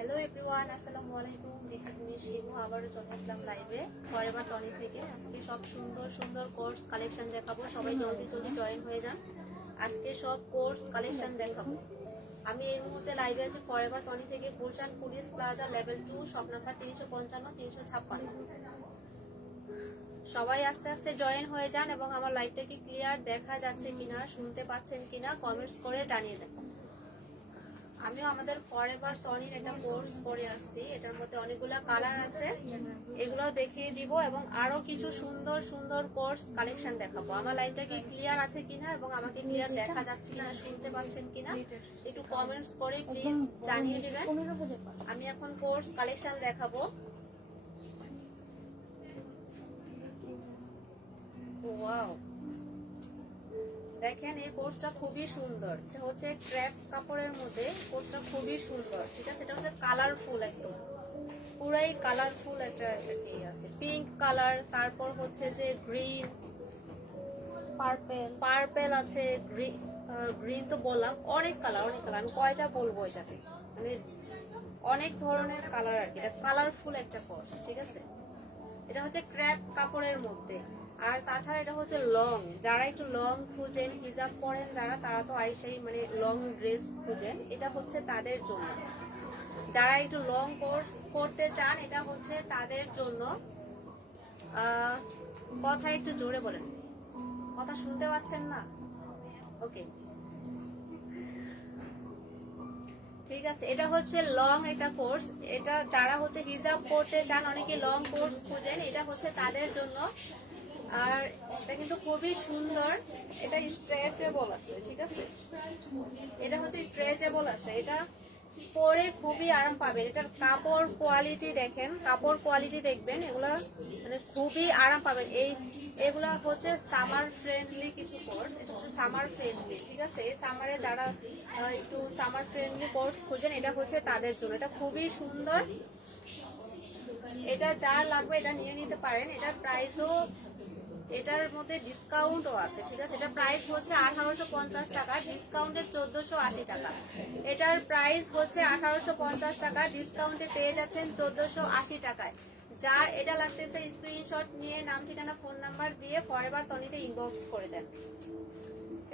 Hello everyone আসসালামু আলাইকুম। This is Shibu আবারও চলে আসলাম লাইভে ফরেভার টনি থেকে। আজকে সব সুন্দর সুন্দর কোর্স কালেকশন দেখাবো। সবাই জলদি জলদি জয়েন হয়ে যান। আজকে সব কোর্স কালেকশন দেখাবো। আমি এই মুহূর্তে লাইভে আছি ফরেভার টনি থেকে। Gulshan police plaza level two shop number তিনশো পঞ্চান্ন, তিনশো ছাপ্পান্ন। সবাই আস্তে আস্তে জয়েন হয়ে যান এবং আমার লাইভটা কি ক্লিয়ার দেখা যাচ্ছে কিনা, শুনতে পাচ্ছেন কিনা কমেন্টস করে জানিয়ে দেন। আমিও আমাদের ফরএভার টনির একটা কোর্স করে আসছি। এটার মধ্যে অনেকগুলো কালার আছে। এগুলো দেখিয়ে দিব এবং আরও কিছু সুন্দর সুন্দর কোর্স কালেকশন দেখাবো। আমার লাইফটা কি ক্লিয়ার আছে কিনা এবং আমাকে ক্লিয়ার দেখা যাচ্ছে কিনা শুনতে পাচ্ছেন কিনা একটু কমেন্টস করে প্লিজ জানিয়ে দিবেন। আমি এখন কোর্স কালেকশন দেখাবো। ওয়াও দেখেন এই কোর্সটা খুবই সুন্দর। এটা হচ্ছে ক্র্যাপ কাপড়ের মধ্যে কোর্সটা খুবই সুন্দর ঠিক আছে? এটা হচ্ছে কালারফুল একদম। পুরাই কালারফুল একটা ইয়ে আছে? পিঙ্ক কালার তারপর হচ্ছে যে গ্রিন পার্পেল পার্পেল আছে গ্রিন তো বললাম অনেক কালার অনেক কালার আমি কয়টা বলব এটাকে মানে অনেক ধরনের কালার আর কি। এটা কালারফুল একটা কোর্স ঠিক আছে? এটা হচ্ছে ক্র্যাপ কাপড়ের মধ্যে। আর তাছাড়া এটা হচ্ছে লং। যারা একটু লং খুঁজেন, হিজাব পরেন যারা, তারা তো আইসাই মানে লং ড্রেস খুঁজেন। এটা হচ্ছে তাদের জন্য। যারা একটু লং কোর্স করতে চান, এটা হচ্ছে তাদের জন্য। কথা একটু জোরে বলেন। কথা শুনতে পাচ্ছেন না? ওকে ঠিক আছে, এটা হচ্ছে লং একটা কোর্স। এটা যারা হচ্ছে হিজাব করতে চান, অনেকে লং কোর্স খুঁজেন, এটা হচ্ছে তাদের জন্য। আর এটা কিন্তু খুবই সুন্দর। এটা স্ট্রেচেবল আছে, ঠিক আছে? এটা হচ্ছে স্ট্রেচেবল আছে। এটা পরে খুবই আরাম পাবেন। এটার কাপড় কোয়ালিটি দেখেন, কাপড় কোয়ালিটি দেখবেন, এগুলা মানে খুবই আরাম পাবেন। এই, এগুলা হচ্ছে সামার ফ্রেন্ডলি কিছু কোর্স এটা হচ্ছে সামার ফ্রেন্ডলি ঠিক আছে? এই সামারে যারা একটু সামার ফ্রেন্ডলি কোর্স খুঁজেন, এটা হচ্ছে তাদের জন্য। এটা খুবই সুন্দর। এটা যার লাগবে এটা নিয়ে নিতে পারেন। এটার প্রাইসও এটার মধ্যে ডিসকাউন্টও আছে, ঠিক আছে? এটা প্রাইস হচ্ছে আঠারোশো পঞ্চাশ টাকা ডিসকাউন্টে চোদ্দশো আশি টাকা। এটার প্রাইস হচ্ছে আঠারোশো পঞ্চাশ টাকা ডিসকাউন্টে পেয়ে যাচ্ছেন চোদ্দশো আশি টাকায়। যার এটা লাগতেছে স্ক্রিনশট নিয়ে, নাম, ঠিকানা ফোন নাম্বার দিয়ে ফরএভার তনিতে ইনবক্স করে দেন।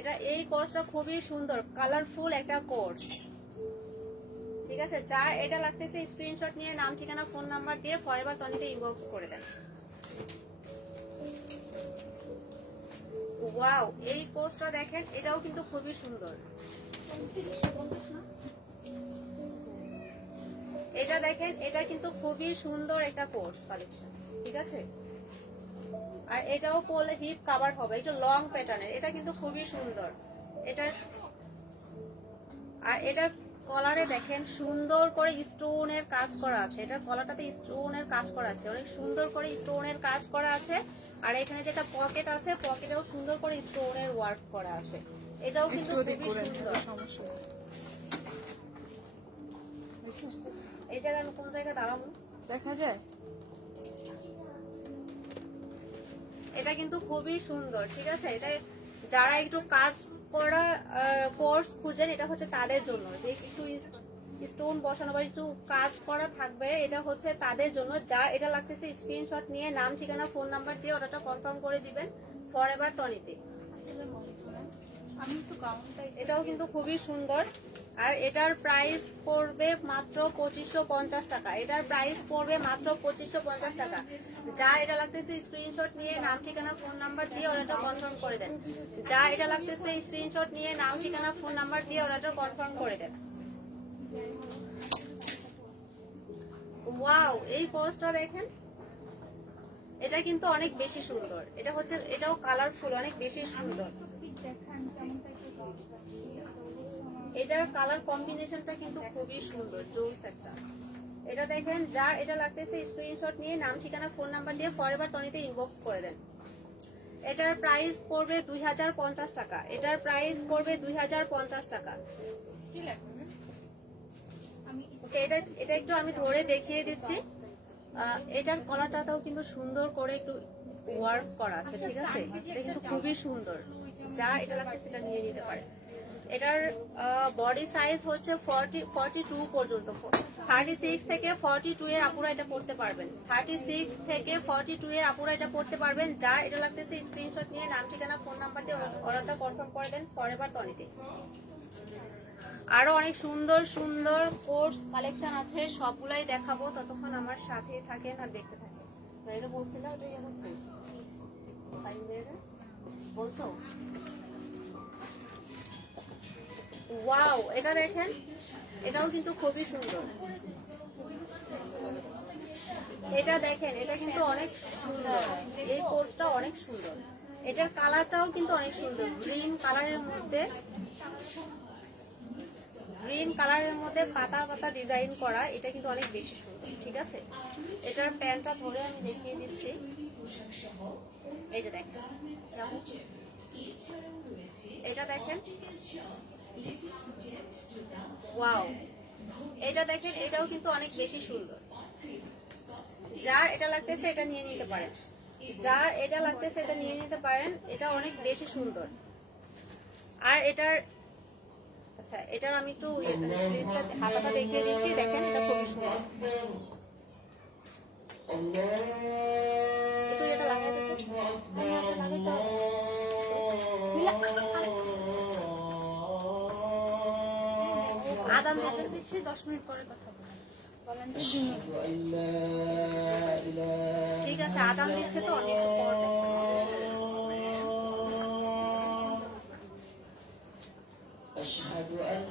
এটা এই কোর্সটা খুবই সুন্দর কালারফুল একটা কোর্স ঠিক আছে? যার এটা লাগতেছে স্ক্রিনশট নিয়ে, নাম, ঠিকানা ফোন নাম্বার দিয়ে ফরএভার তনিতে ইনবক্স করে দেন। ওয়াও এই কোর্সটা দেখেন, এটাও কিন্তু খুবই সুন্দর। এটা দেখেন, এটা কিন্তু খুবই সুন্দর একটা কোর্স কালেকশন ঠিক আছে? আর এটাও পরলে হিপ কাভার হবে এটা লং প্যাটার্নের এটা কিন্তু খুবই সুন্দর। এটার আর এটার কলারে দেখেন, সুন্দর করে স্টোনের কাজ করা আছে। এটার কলারটাতে স্টোনের কাজ করা আছে, অনেক সুন্দর করে স্টোনের কাজ করা আছে। আর এখানে যেটা পকেট আছে পকেটেও সুন্দর করে স্টোনের ওয়ার্ক করা আছে। এটাও কিন্তু খুবই সুন্দর। এই জায়গায় আমি কোন জায়গায় দাঁড়াবো? দেখা যায়। এটা কিন্তু খুবই সুন্দর ঠিক আছে? এটা যারা একটু কাজ করা কোর্স খুঁজেন এটা হচ্ছে তাদের জন্য। একটু স্টোন বসানো বা একটু কাজ করা থাকবে এটা হচ্ছে তাদের জন্য। যার এটা লাগতেছে স্ক্রিনশট নিয়ে নাম ঠিকানা ফোন নাম্বার দিয়ে ওটা কনফার্ম করে দিবেন ফর এভার তনিতে এটাও কিন্তু খুবই সুন্দর। আর এটার প্রাইস পড়বে মাত্র পঁচিশশো পঞ্চাশ টাকা। এটার প্রাইস পড়বে মাত্র পঁচিশশো পঞ্চাশ টাকা। যা এটা লাগতেছে স্ক্রিনশট নিয়ে নাম ঠিকানা ফোন নাম্বার দিয়ে অর্ডারটা কনফার্ম করে দেন। যা এটা লাগতেছে স্ক্রিনশট নিয়ে নাম ঠিকানা ফোন নাম্বার দিয়ে অর্ডারটা কনফার্ম করে দেন। ওয়াও এই কোর্সটা দেখেন। এটা কিন্তু অনেক বেশি সুন্দর। এটা হচ্ছে, এটাও কালারফুল অনেক বেশি সুন্দর। এটার কালার কম্বিনেশনটা কিন্তু খুবই সুন্দর জোস একটা। এটা দেখেন, যার এটা লাগতেছে স্ক্রিনশট নিয়ে নাম, ঠিকানা ফোন নাম্বার দিয়ে ফরএভার তনিতে ইনবক্স করে দেন। এটার প্রাইস পড়বে দুই হাজার পঞ্চাশ টাকা। এটার প্রাইস পড়বে দুই হাজার পঞ্চাশ টাকা। এটা এটা একটু আমি ধরে দেখিয়ে দিচ্ছি। এটার কলারটাতেও কিন্তু সুন্দর করে একটু ওয়ার্ক করা আছে, ঠিক আছে? কিন্তু খুবই সুন্দর। যা এটা লাগছে সেটা নিয়ে নিতে পারে। এটার বডি সাইজ হচ্ছে ফর্টি ফর্টি টু পর্যন্ত। থার্টি সিক্স থেকে ফর্টি টু এর আপুরা এটা পড়তে পারবেন। থার্টি সিক্স থেকে ফর্টি টু এর আপুরা এটা পড়তে পারবেন। যার এটা লাগতেছে স্ক্রিনশট নিয়ে, নাম, ঠিকানা ফোন নাম্বার দিয়ে অর্ডারটা কনফার্ম করে দেন ফরেভার তনিতে আরও অনেক সুন্দর সুন্দর কোর্স কালেকশন আছে, সবগুলাই দেখাবো ততক্ষণ আমার সাথে থাকেন আর দেখতে থাকেন। এটা বলছিল ওটা ইয়ে বলছো? ওয়াও এটা দেখেন, এটাও কিন্তু খুবই সুন্দর। এটা দেখেন, এটা কিন্তু অনেক সুন্দর। এই কোর্সটা অনেক সুন্দর। এটার কালারটাও কিন্তু অনেক সুন্দর। গ্রিন কালারের মধ্যে গ্রিন কালারের মধ্যে পাতা পাতা ডিজাইন করা, এটা কিন্তু অনেক বেশি সুন্দর, ঠিক আছে? এটার প্যান্টটা ধরে আমি দেখিয়ে দিচ্ছি। এই যে দেখেন এটা দেখেন। ওয়াও। এটা দেখেন, এটাও কিন্তু অনেক বেশি সুন্দর। যার এটা লাগতেছে এটা নিয়ে নিতে পারেন। যার এটা লাগতেছে এটা নিয়ে নিতে পারেন, এটা অনেক বেশি সুন্দর। আর এটার আচ্ছা এটার আমি একটু স্লিপটা হাতাটা দেখিয়ে দিচ্ছি দেখেন এটা খুবই সুন্দর। একটু এটা লাগাই আদান দিচ্ছি। দশ মিনিট পরে কথা বলেন ঠিক আছে আদান দিচ্ছে তো অনেক পর أشهد أن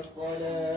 الصلاة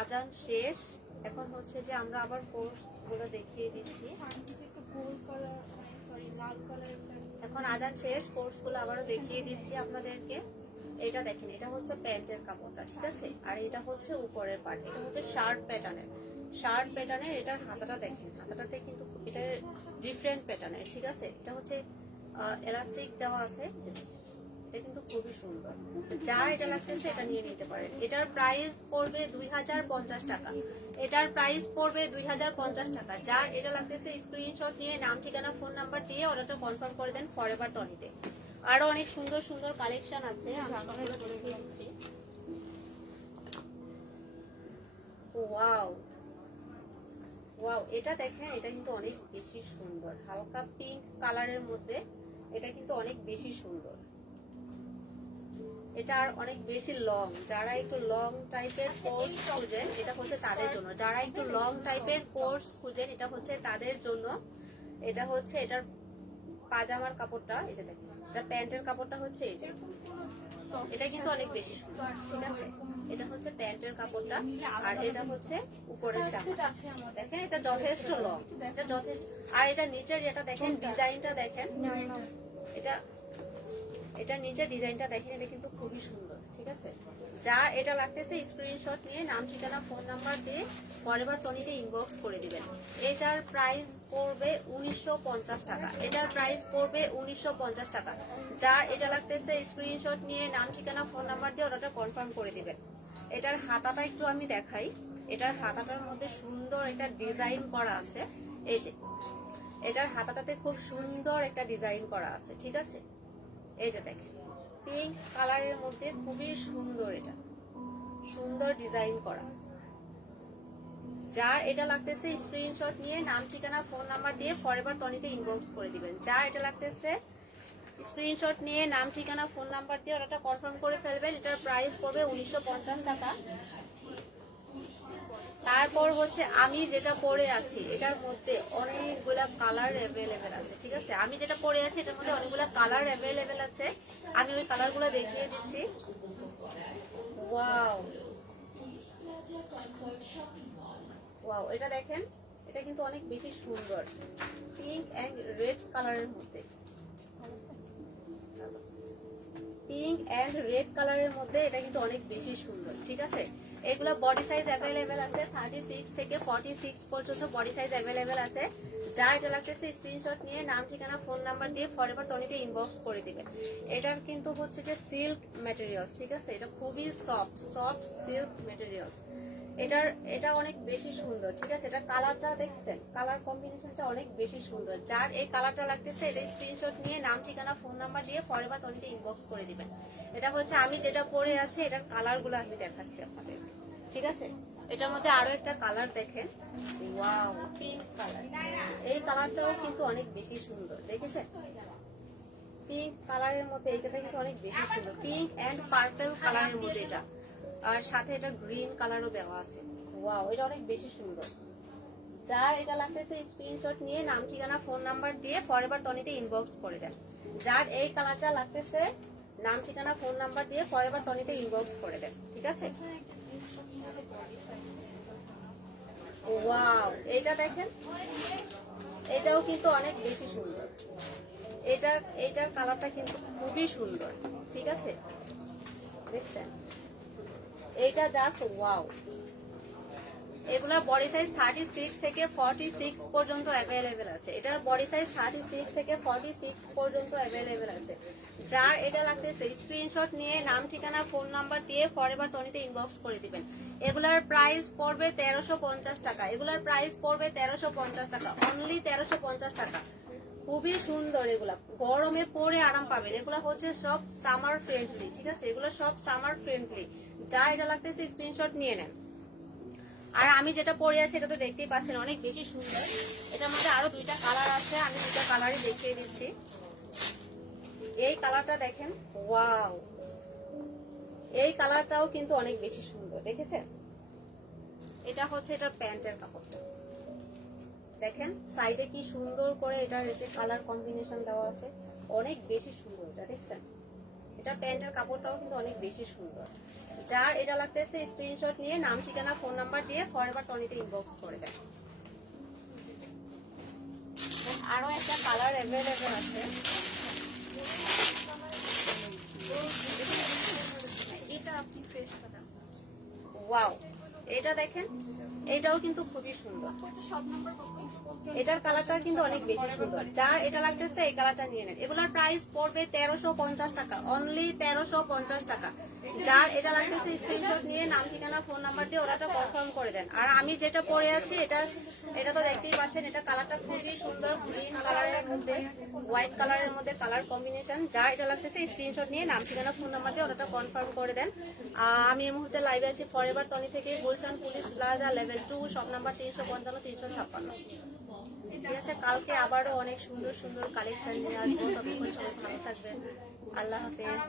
আজান শেষ। এখন হচ্ছে যে আমরা আবার কোর্সগুলো দেখিয়ে দিচ্ছি। এখন আজান শেষ কোর্সগুলো আবারও দেখিয়ে দিচ্ছি আপনাদেরকে। এটা দেখেন, এটা হচ্ছে প্যান্টের কাপড়টা, ঠিক আছে? আর এটা হচ্ছে উপরের পার্ট এটা হচ্ছে শার্ট প্যাটার্নের শার্ট প্যাটার্নের এটার হাতাটা দেখেন, হাতাটাতে কিন্তু এটা ডিফারেন্ট প্যাটার্নের ঠিক আছে? এটা হচ্ছে এলাস্টিক দেওয়া আছে। যার এটা লাগতেছে এটা নিয়ে নিতে পারেন। এটার পড়বে দুই হাজার পঞ্চাশ টাকা। এটার প্রাইস পড়বে দুই হাজার পঞ্চাশ টাকা। যার এটা লাগতেছে স্ক্রিনশট নিয়ে, নাম, ঠিকানা ফোন দিয়ে অর্ডারটা কনফার্ম করে দেন আরও অনেক সুন্দর সুন্দর কালেকশন আছে। ওয়াও এটা দেখেন, এটা কিন্তু অনেক বেশি সুন্দর। হালকা পিঙ্ক কালারের মধ্যে এটা কিন্তু অনেক বেশি সুন্দর। এটা আর অনেক বেশি লং যারা একটু লং টাইপের কোর্স খুঁজেন এটা হচ্ছে তাদের জন্য। যারা একটু লং টাইপের কোর্স খুঁজেন এটা হচ্ছে তাদের জন্য। এটা হচ্ছে এটার পাজামার কাপড়টা এটা দেখেন এটা প্যান্টের কাপড়টা হচ্ছে এটা। এটা কিন্তু অনেক বেশি সুন্দর ঠিক আছে? এটা হচ্ছে প্যান্টের কাপড়টা আর এটা হচ্ছে উপরের জামা। দেখেন এটা যথেষ্ট লং এটা যথেষ্ট। আর এটা নিচের যেটা দেখেন ডিজাইনটা দেখেন এটা এটা নিচের ডিজাইনটা দেখেন, এটা কিন্তু খুবই সুন্দর, ঠিক আছে? যা এটা লাগতেছে স্ক্রিনশট নিয়ে, নাম, ঠিকানা ফোন নাম্বার দিয়ে পরের টনিতে ইনবক্স করে দিবেন। এটার প্রাইস পড়বে উনিশশো পঞ্চাশ টাকা। এটার প্রাইস পড়বে উনিশশো পঞ্চাশ টাকা। যার এটা লাগতেছে স্ক্রিনশট নিয়ে, নাম, ঠিকানা ফোন নাম্বার দিয়ে অর্ডারটা কনফার্ম করে দিবেন। এটার হাতাটা একটু আমি দেখাই। এটার হাতাটার মধ্যে সুন্দর একটা ডিজাইন করা আছে। এই যে, এটার হাতাটাতে খুব সুন্দর একটা ডিজাইন করা আছে, ঠিক আছে? এই যে দেখেন পিঙ্ক কালারের মধ্যে খুবই সুন্দর এটা। সুন্দর ডিজাইন করা। যার এটা লাগতেছে স্ক্রিনশট নিয়ে, নাম, ঠিকানা ফোন নাম্বার দিয়ে ফরএভার তনিতে ইনবক্স করে দিবেন। যার এটা লাগতেছে স্ক্রিনশট নিয়ে, নাম, ঠিকানা ফোন নাম্বার দিয়ে অর্ডারটা কনফার্ম করে ফেলবেন। এটার প্রাইস পড়বে উনিশশো পঞ্চাশ টাকা। তারপর হচ্ছে আমি যেটা পরে আছি, এটার মধ্যে অনেকগুলা কালার অ্যাভেলেবেল আছে, ঠিক আছে? আমি যেটা পরে আছি, এটার মধ্যে অনেকগুলা কালার অ্যাভেলেবেল আছে। আমি ওই কালারগুলো দেখিয়ে দিচ্ছি। ওয়াও এটা দেখেন, এটা কিন্তু অনেক বেশি সুন্দর। পিঙ্ক অ্যান্ড রেড কালারের মধ্যে। পিঙ্ক অ্যান্ড রেড কালারের মধ্যে এটা কিন্তু অনেক বেশি সুন্দর, ঠিক আছে? এগুলো বডি সাইজ অ্যাভেলেবেল আছে থার্টি সিক্স থেকে ফর্টি সিক্স পর্যন্ত বডি সাইজ অ্যাভেলেবেল আছে। যা এটা লাগতেছে স্ক্রিনশট নিয়ে, নাম, ঠিকানা ফোন নাম্বার দিয়ে ফর এভার টনিতে ইনবক্স করে দিবে। এটার কিন্তু হচ্ছে যে সিল্ক ম্যাটেরিয়ালস ঠিক আছে? এটা খুবই সফট সফট সিল্ক ম্যাটেরিয়ালস এটার, এটা অনেক বেশি সুন্দর, ঠিক আছে? এটা কালারটা দেখছেন? কালার কম্বিনেশনটা অনেক বেশি সুন্দর। যার এই কালারটা লাগতেছে, এটা স্ক্রিনশট নিয়ে নাম, ঠিকানা ফোন নাম্বার দিয়ে ফরেভার টনিতে ইনবক্স করে দিবেন। এটা হচ্ছে, আমি যেটা পরে আছি, এটার কালারগুলো আমি দেখাচ্ছি আপনাদের। ঠিক আছে? এটার মধ্যে আরও একটা কালার দেখেন। ওয়াও পিঙ্ক কালার এই কালারটাও কিন্তু অনেক বেশি সুন্দর, দেখেছেন? পিঙ্ক কালারের মধ্যে এটা কিন্তু অনেক বেশি সুন্দর। পিঙ্ক এন্ড পার্পল কালারের মধ্যে এটা। আর সাথে এটা গ্রিন কালারও দেওয়া আছে। ওয়াও এটা অনেক বেশি সুন্দর। যার এটা লাগতেছে স্ক্রিনশট নিয়ে, নাম, ঠিকানা ফোন নাম্বার দিয়ে ফরএভার টনিতে ইনবক্স করে দেন। যার এই কালারটা লাগতেছে, নাম, ঠিকানা ফোন নাম্বার দিয়ে ফরএভার টনিতে ইনবক্স করে দেন। ঠিক আছে? ওয়াও এটা দেখেন। এটাও কিন্তু অনেক বেশি সুন্দর। এটার এটার কালারটা কিন্তু খুবই সুন্দর। ঠিক আছে? দেখছেন? এটা জাস্ট ওয়াও এগুলোর বডি সাইজ থার্টি সিক্স থেকে ফর্টি সিক্স পর্যন্ত অ্যাভেলেবেল আছে। এটার বডি সাইজ থার্টি সিক্স থেকে ফর্টি সিক্স পর্যন্ত অ্যাভেলেবেল আছে। যার এটা লাগতেছে স্ক্রিনশট নিয়ে নাম, ঠিকানা ফোন নাম্বার দিয়ে ফরএভার টনিতে ইনবক্স করে দিবেন। এগুলার প্রাইস পড়বে তেরোশো পঞ্চাশ টাকা। এগুলার প্রাইস পড়বে তেরোশো পঞ্চাশ টাকা। অনলি তেরোশো পঞ্চাশ টাকা। খুবই সুন্দর এগুলা। গরমে পরে আরাম পাবেন। এগুলা হচ্ছে সব সামার ফ্রেন্ডলি ঠিক আছে? এগুলো সব সামার ফ্রেন্ডলি যা এটা লাগতেছে স্ক্রিনশট নিয়ে নেন। আর আমি যেটা পরে আছি এটা তো দেখতেই পাচ্ছেন অনেক বেশি সুন্দর। এটার মধ্যে আরও দুইটা কালার আছে, আমি দুইটা কালারই দেখিয়ে দিচ্ছি। এই কালারটা দেখেন ওয়াও এই কালারটাও কিন্তু অনেক বেশি সুন্দর, দেখেছেন? এটা হচ্ছে এটার প্যান্টের কাপড়টা। দেখেন সাইডে কি সুন্দর করে এটার যে কালার কম্বিনেশন দেওয়া আছে, অনেক বেশি সুন্দর, এটা দেখছেন? এটা প্যান্টের কাপড়টাও কিন্তু অনেক বেশি সুন্দর। যার এটা লাগতেছে স্ক্রিনশট নিয়ে, নাম, ঠিকানা ফোন নাম্বার দিয়ে ফরএভার টনিতে ইনবক্স করে দেন। আরও একটা কালার অ্যাভেলেবেল আছে। এটা ওয়াও এটা দেখেন, এটাও কিন্তু খুবই সুন্দর। সব নাম্বার এটার কালারটা কিন্তু অনেক বেশি সুন্দর। যা এটা লাগতেছে, এই কালারটা নিয়ে নেন। এগুলোর প্রাইস পড়বে তেরোশো পঞ্চাশ টাকা অনলি তেরোশো পঞ্চাশ টাকা। যার এটা লাগতেছে স্ক্রিনশট নিয়ে, নাম, ঠিকানা ফোন নাম্বার দিয়ে ওরাটা কনফার্ম করে দেন। আর আমি যেটা পরে আছি, এটা এটা তো দেখতেই পাচ্ছেন, এটা কালারটা খুবই সুন্দর গ্রিন কালারের মধ্যে হোয়াইট কালারের মধ্যে কালার কম্বিনেশন যার এটা লাগতেছে স্ক্রিনশট নিয়ে, নাম, ঠিকানা ফোন নাম্বার দিয়ে ওরাটা কনফার্ম করে দেন। আমি এই মুহূর্তে লাইভে আছি ফরএভার টনি থেকে, Gulshan police plaza level two সব নাম্বার তিনশো পঞ্চান্ন, তিনশো ছাপ্পান্ন। ঠিক আছে, কালকে আবারও অনেক সুন্দর সুন্দর কালেকশন নিয়ে আসব। ততক্ষণ সবাই ভালো থাকবেন। আল্লাহ হাফেজ।